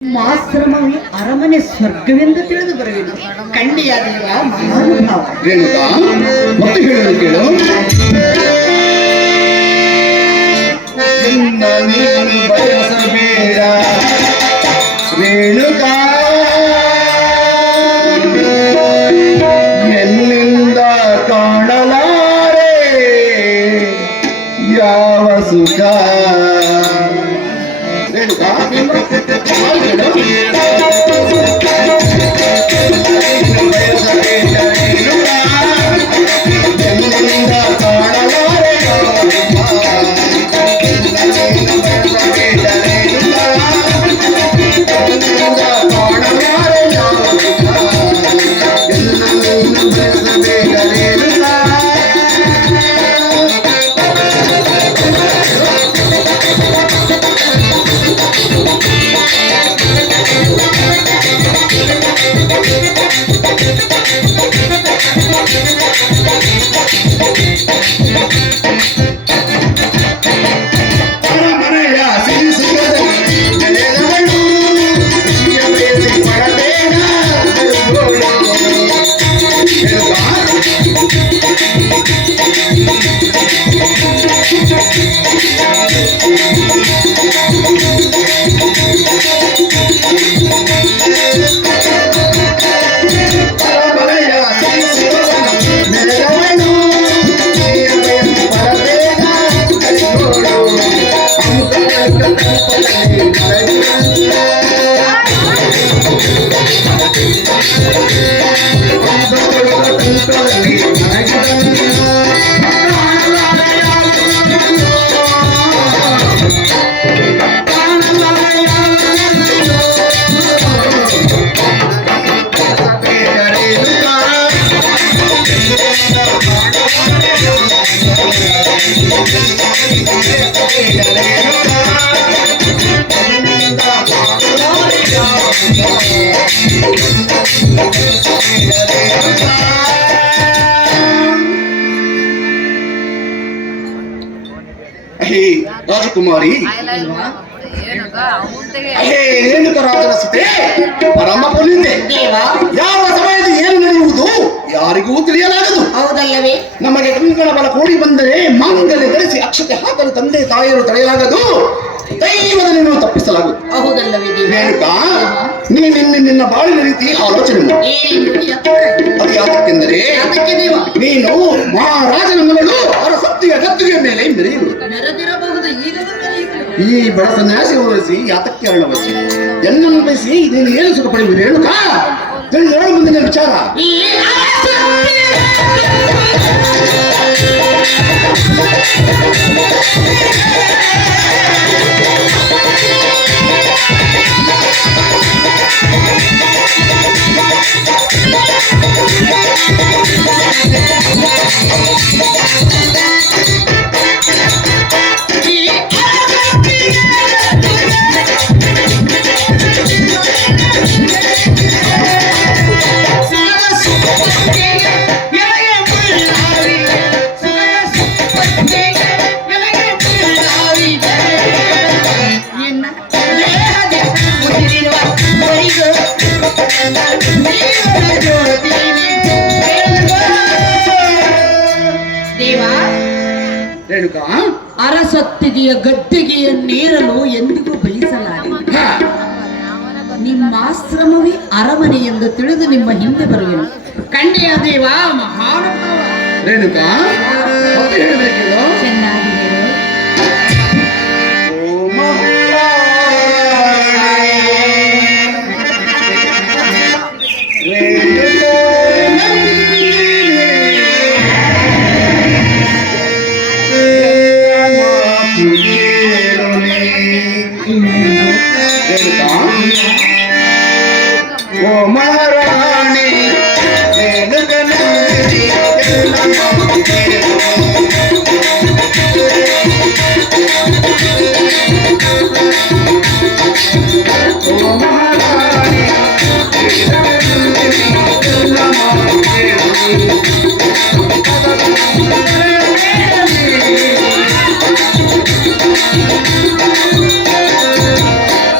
ಆಶ್ರಮವೇ ಅರಮನೆ ಸ್ವರ್ಗವೆಂದು ತಿಳಿದು ಬರುವೆನು. ಕಂಡಿಯಾದೇವ ಮಹಾನುಭಾವ. ರೇಣುಕಾ ಮತ್ತೆ ಹೇಳಲು ಕೇಳು. ನೀನು ಬಯಸಬೇಡ ರೇಣುಕಾ, ಎಲ್ಲಿಂದ ಕಾಣಲಾರೆ ಯಾವ ಸುಖ. ರೇಣುಕಾ ರಾಜಕುಮಾರಿ ರೇಣುಕರಾಜನ ಸುತೆ ಪರಮ ಪುಣ್ಯತೆ. ಯಾವ ಸಮಯದಲ್ಲಿ ಏನು ನಡೆಯುವುದು ಯಾರಿಗೂ ತಿಳಿಯಲಾಗದು. ಹೌದಲ್ಲವೇ? ನಮಗೆ ಕಂಕಣ ಬಲ ಕೂಡಿ ಬಂದರೆ ಮಾಂಗಲ್ಯ ಧರಿಸಿ ಅಕ್ಷತೆ ಹಾಕಲು ತಂದೆ ತಾಯಿಯರು ತಡೆಯಲಾಗದು. ದೈವದ ನಿನ್ನನ್ನು ತಪ್ಪಿಸಲಾಗುವುದು. ಹೌದಲ್ಲವೇ? ರೇಣುಕಾ, ನಿನ್ನ ಬಾಳಿನ ರೀತಿ ಆಲೋಚನೆ ಅದು ಯಾಕೆಂದರೆ ನೀನು ಮಹಾರಾಜನ ಮಗಳು ಅರಸತ್ತಿಯ ಗದ್ದುಗೆ ಮೇಲೆ ಮೆರೆಯುವುದು. ಈ ಬಡ ಸನ್ಯಾಸಿ ಹೋಲಿಸಿ ಯಾತಕ್ಕೆ ಅರಳವಚ್ಚಿ ಎನ್ನನ್ನು ಬಯಸಿ ನೀನು ಏನು ಸುಖ ಪಡೆಯುವುದು ರೇಣುಕಾ? ತಿಳಿದು ಮುಂದಿನ ವಿಚಾರ. ರೇಣುಕಾ, ಅರಸತ್ತಿಗೆಯ ಗದ್ದೆಗೆಯನ್ನೇರಲು ಎಂದಿಗೂ ಬಯಸಲಾರೆ. ನಿಮ್ಮ ಆಶ್ರಮವೇ ಅರಮನೆ ಎಂದು ತಿಳಿದು ನಿಮ್ಮ ಹಿಂದೆ ಬರುವೆನು. ಕಂಡೆಯ ದೇವ ಮಹಾನುಭಾವ. ರೇಣುಕಾ ಮತ್ತೆ ಹೇಳಬೇಕಿಲ್ಲ. ಚೆನ್ನಾಗಿ ಹೇಳು. ಓ ಮಹಾರಾಣಿ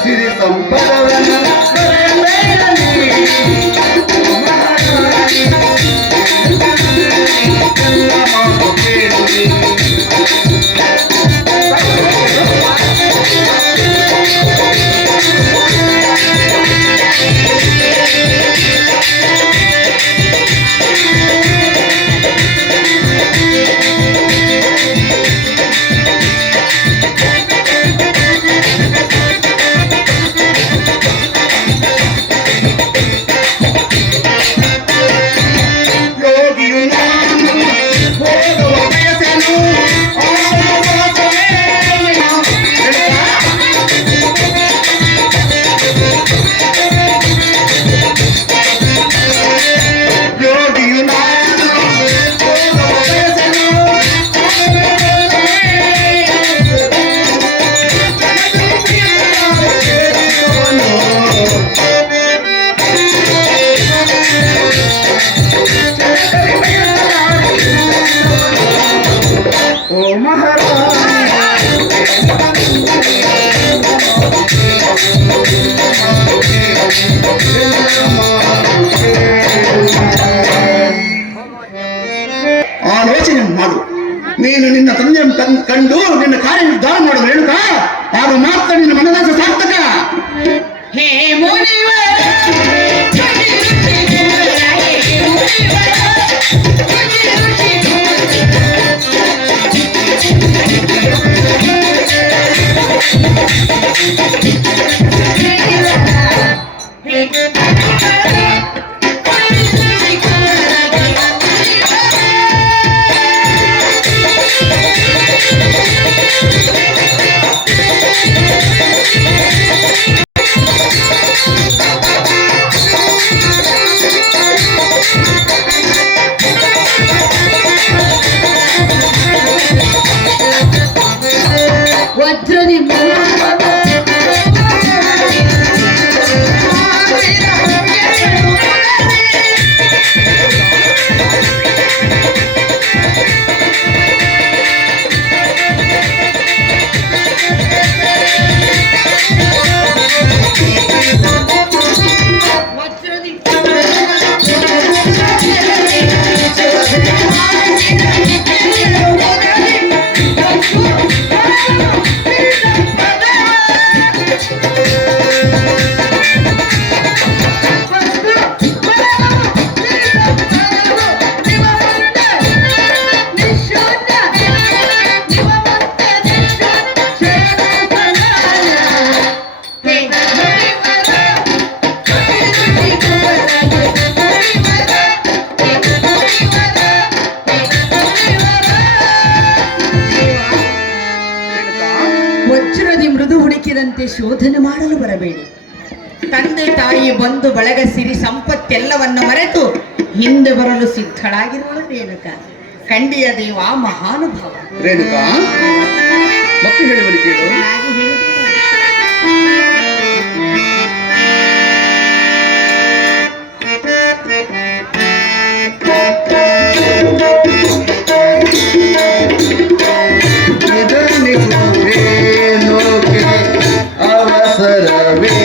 ಸಿರಿ ಸಂಪದವನ್ನ ಯೋಗಿಯು ನಾನು ಬಯಸಲು ಓ ಮಹಾರಾಜ ಆಲೋಚನೆ ಮಾಡು. ನೀನು ನಿನ್ನ ತಂದೆಯನ್ನು ಕಂಡು ನಿನ್ನ ಕಾರ್ಯ ನಿರ್ಧಾರ ಮಾಡಲು ಹೇಳುತ್ತಾ ಆಗ ಮಾತ್ರ ನಿನ್ನ ಮನದಾಸ ಸಾರ್ಥಕ. ಹೇ ಮುನಿವರ ವಜ್ರದಿ ಮೃದು ಹುಡುಕಿದಂತೆ ಶೋಧನೆ ಮಾಡಲು ಬರಬೇಡಿ. ತಂದೆ ತಾಯಿ ಬಂಧು ಬಳಗ ಸಿರಿ ಸಂಪತ್ತೆಲ್ಲವನ್ನು ಮರೆತು ಹಿಂದೆ ಬರಲು ಸಿದ್ಧಳಾಗಿರುವಳು ರೇಣುಕ. ಖಂಡಿಯ ದೇವ ಮಹಾನುಭಾವ. ರೇಣುಕಾ ಮತ್ತೆ ಹೇಳುವಲ್ಲಿ ಕೇಳು. ಹಾಗೆ ಹೇಳಿದ್ರು. ಅವಸರವೇ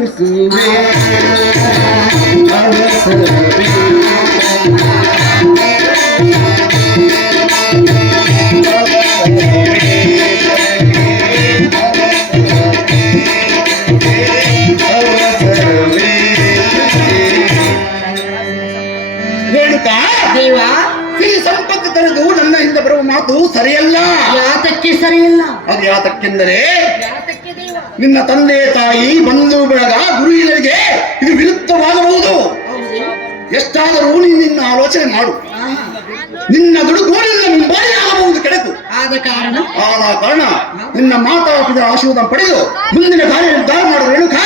ಮನ್ನಿಸುವೆ ಅವಸರವೇ. ರೇಣುಕಾ, ದೇವಾ, ಈ ಸಂಪತ್ತು ತರೆದು ನನ್ನ ಹಿಂದೆ ಬರುವ ಮಾತು ಸರಿಯಲ್ಲ. ಯಾತಕ್ಕೆ ಸರಿಯಿಲ್ಲ? ಅದು ಯಾತಕ್ಕೆಂದರೆ ಯಾತಕ್ಕೆ ದೇವ? ನಿನ್ನ ತಂದೆ ತಾಯಿ ಬಂಧು ಬಳಗ ಗುರು ಹಿರಿಯರಿಗೆ ಇದು ವಿರುದ್ಧವಾಗಬಹುದು. ಹೌದೇ? ಎಷ್ಟಾದರೂ ನಿನ್ನ ಆಲೋಚನೆ ಮಾಡು. ನಿನ್ನ ದುಡುಕೋಲಿಂದ ಮುಂಬಾರಿ ಆಗಬಹುದು ಕೆಡಕು. ಆದ ಕಾರಣ ನಿನ್ನ ಮಾತಾಪಿತರ ಆಶೀರ್ವಾದ ಪಡೆದು ಮುಂದಿನ ಕಾರ್ಯ ನಿರ್ಧಾರ ಮಾಡು ರೇಣುಕಾ.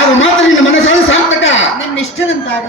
ಆಗ ಮಾತ್ರ ನಿನ್ನ ಮನಸ್ಸಾದ ಸಾರ್ಥಕ. ನಿನ್ನ ಇಷ್ಟದಂತಾಗ